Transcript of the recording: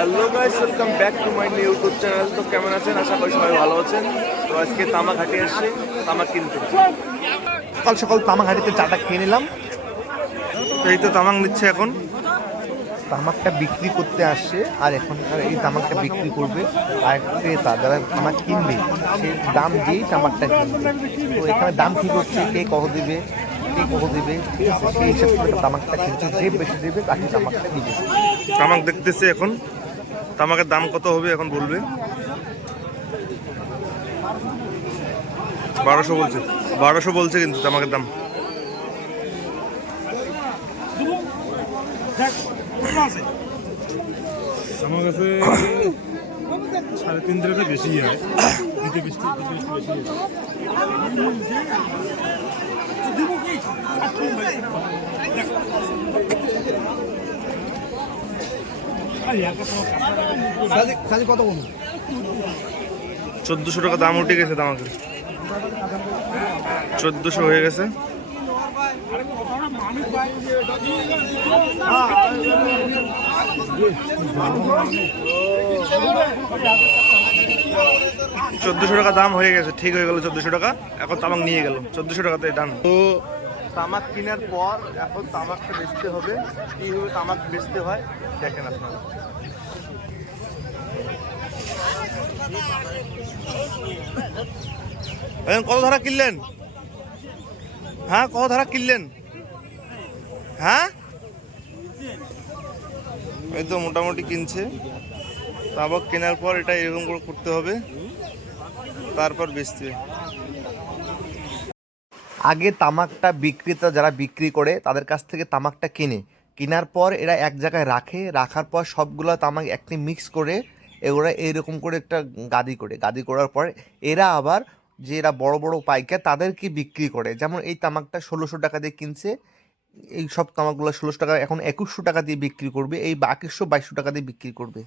Hello guys, welcome back to my YouTube channel. তো কেমন আছেন? আশা করি সবাই ভালো আছেন। তো আজকে তামাক হাটে আসছে তামাক কিনতে। সকাল সকাল তামাক হাটিতে চাটা খেয়ে নিলাম। তো এই তো তামাক নিচ্ছে এখন। তামাকটা বিক্রি করতে আসছে আর এখনকার এই তামাকটা বিক্রি করবে আর ক্রেতা যারা তামাক কিনবে সে দাম দিয়েই তামাকটা কিনবে। তো এখানে দাম ঠিক হচ্ছে কে কত দিবে, কে কত দিবে, ঠিক আছে, সেই হিসাব করে তামাকটা কিনছে। যে বেশি দেবে তাকে তামাকটা দিবে। তামাক দেখতেছে এখন, তামাকের দাম কত হবে এখন বলবে। 1200 বলছে, 1200 বলছে কিন্তু তামাকের দাম। আমার কাছে 3.5 টাকা বেশি হয়, দিতে বেশি কত বলুন? 1400 টাকা দাম উঠে গেছে তামাকের, 1400 হয়ে গেছে। চোদ্দশো টাকা দাম হয়ে গেছে, ঠিক হয়ে গেল 1400 টাকা। এখন তামাক নিয়ে গেল 1400 টাকাতে ডান। তো তামাক কেনার পর এখন তামাকটা বেচতে হবে। কীভাবে তামাক বেচতে হয় দেখেন আপনারা। কত ধারা কিনলেন? হ্যাঁ, কত ধারা কিনলেন? হ্যাঁ, এই তো মোটামুটি কিনছে। তামাক কেনার পর এটা এরকম করে করতে হবে, তারপর বেচতে। আগে তামাকটা বিক্রেতা যারা বিক্রি করে তাদের কাছ থেকে তামাকটা কেনার পর এরা এক জায়গায় রাখে, রাখার পর সবগুলো তামাক একটি মিক্স করে এগুলা এইরকম করে একটা গাদি করার পর এরা আবার যে এরা বড় বড় পাইকার তাদেরকে বিক্রি করে। যেমন এই তামাকটা 1600 টাকা দিয়ে কিনছে, এই সব তামাকগুলো 1600 টাকা, এখন 2100 টাকা দিয়ে বিক্রি করবে, এই বাকি 2200 টাকা দিয়ে বিক্রি করবে।